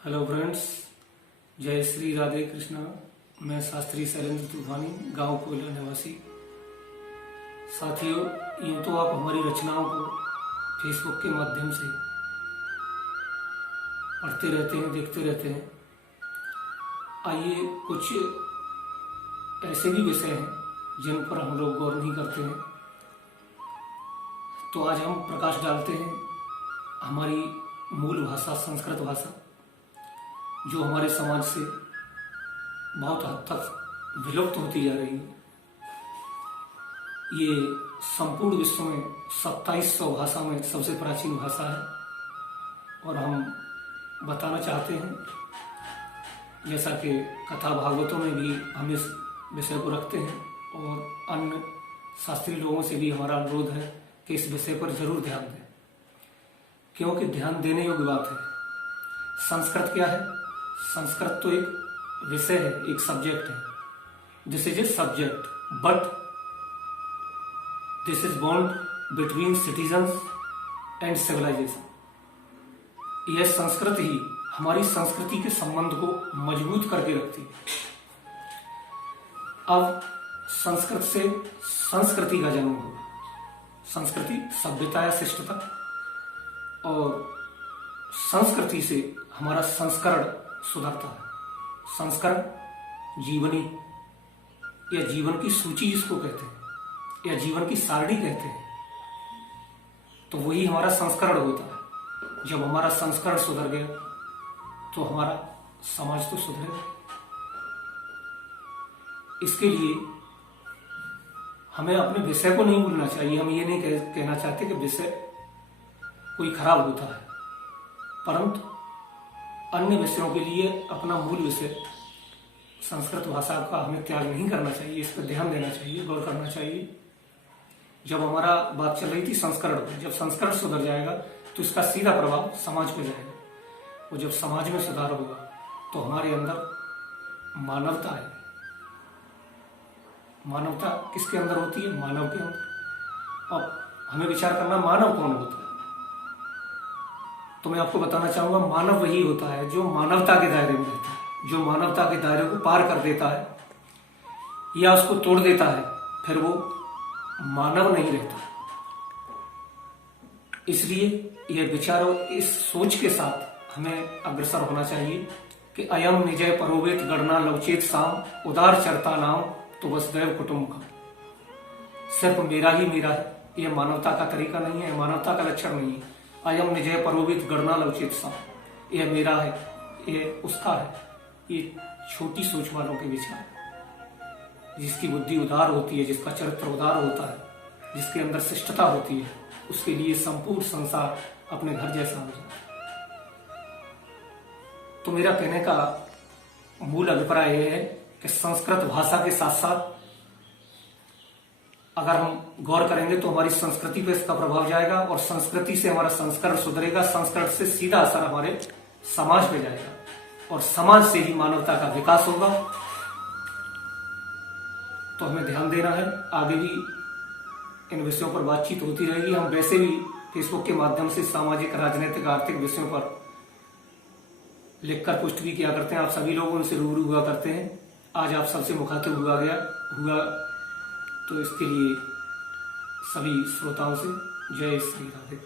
Hello friends, जय श्री राधे कृष्णा। मैं शास्त्री शैलेंद्र तूफानी, गांव कोयला निवासी। साथियों, यूं तो आप हमारी रचनाओं को फेसबुक के माध्यम से पढ़ते रहते हैं, देखते रहते हैं। आइए, कुछ ऐसे भी विषय हैं जिन पर हम लोग गौर नहीं करते हैं, तो आज हम प्रकाश डालते हैं हमारी मूल भाषा संस्कृत भाषा, जो हमारे समाज से बहुत हद तक विलुप्त होती जा रही है। ये संपूर्ण विश्व में 2700 भाषा में सबसे प्राचीन भाषा है। और हम बताना चाहते हैं, जैसा कि कथा भागवतों में भी हम इस विषय को रखते हैं, और अन्य शास्त्रीय लोगों से भी हमारा अनुरोध है कि इस विषय पर जरूर ध्यान दें, क्योंकि ध्यान देने योग्य बात है। संस्कृत क्या है? संस्कृत तो एक विषय है, एक सब्जेक्ट है। This is a subject, but this is bond between citizens and civilization. यह संस्कृत ही हमारी संस्कृति के संबंध को मजबूत करके रखती है। अब संस्कृत से संस्कृति का जन्म हुआ। संस्कृति सभ्यता या शिष्टता, और संस्कृति से हमारा संस्करण सुधरता है। संस्करण जीवनी या जीवन की सूची जिसको कहते हैं, या जीवन की सारणी कहते हैं, तो वही हमारा संस्करण होता है। जब हमारा संस्करण सुधर गया तो हमारा समाज तो सुधरेगा। इसके लिए हमें अपने विषय को नहीं भूलना चाहिए। हम ये नहीं कहना चाहते कि विषय कोई खराब होता है, परंतु अन्य विषयों के लिए अपना मूल विषय संस्कृत भाषा का हमें त्याग नहीं करना चाहिए। इस पर ध्यान देना चाहिए, गौर करना चाहिए। जब हमारा बात चल रही थी संस्करण पर, जब संस्करण सुधर जाएगा तो इसका सीधा प्रभाव समाज पर जाएगा, और जब समाज में सुधार होगा तो हमारे अंदर मानवता है। मानवता किसके अंदर होती है? मानव के अंदर। अब हमें विचार करना, मानव कौन होता है? तो मैं आपको बताना चाहूंगा, मानव वही होता है जो मानवता के दायरे में रहता है, जो मानवता के दायरे को पार कर देता है या उसको तोड़ देता है, फिर वो मानव नहीं रहता। इसलिए यह विचार और इस सोच के साथ हमें अग्रसर होना चाहिए कि अयम निजय परोवेत गणना लवचेत साम उदार चरता नाम तो वसुदैव कुटुंब का। सिर्फ मेरा ही मेरा है, यह मानवता का तरीका नहीं है, मानवता का लक्षण नहीं है। अयम निजय परोवित गणना लवचित सा, यह मेरा है, यह उसका है, ये छोटी सोच वालों के विचार। जिसकी बुद्धि उदार होती है, जिसका चरित्र उदार होता है, जिसके अंदर शिष्टता होती है, उसके लिए संपूर्ण संसार अपने घर जैसा हो जाता है। तो मेरा कहने का मूल अभिप्राय यह है कि संस्कृत भाषा के साथ साथ अगर हम गौर करेंगे तो हमारी संस्कृति पे इसका प्रभाव जाएगा, और संस्कृति से हमारा संस्करण सुधरेगा। संस्कृत से सीधा असर हमारे समाज पे जाएगा, और समाज से ही मानवता का विकास होगा। तो हमें ध्यान देना है। आगे भी इन विषयों पर बातचीत होती रहेगी। हम वैसे भी फेसबुक के माध्यम से सामाजिक, राजनीतिक, आर्थिक विषयों पर लिखकर पोस्ट भी किया करते हैं। आप सभी लोग उनसे रूबरू हुआ करते हैं। आज आप सबसे मुखातिब हुआ, तो इसके लिए सभी श्रोताओं से जय श्री राधे।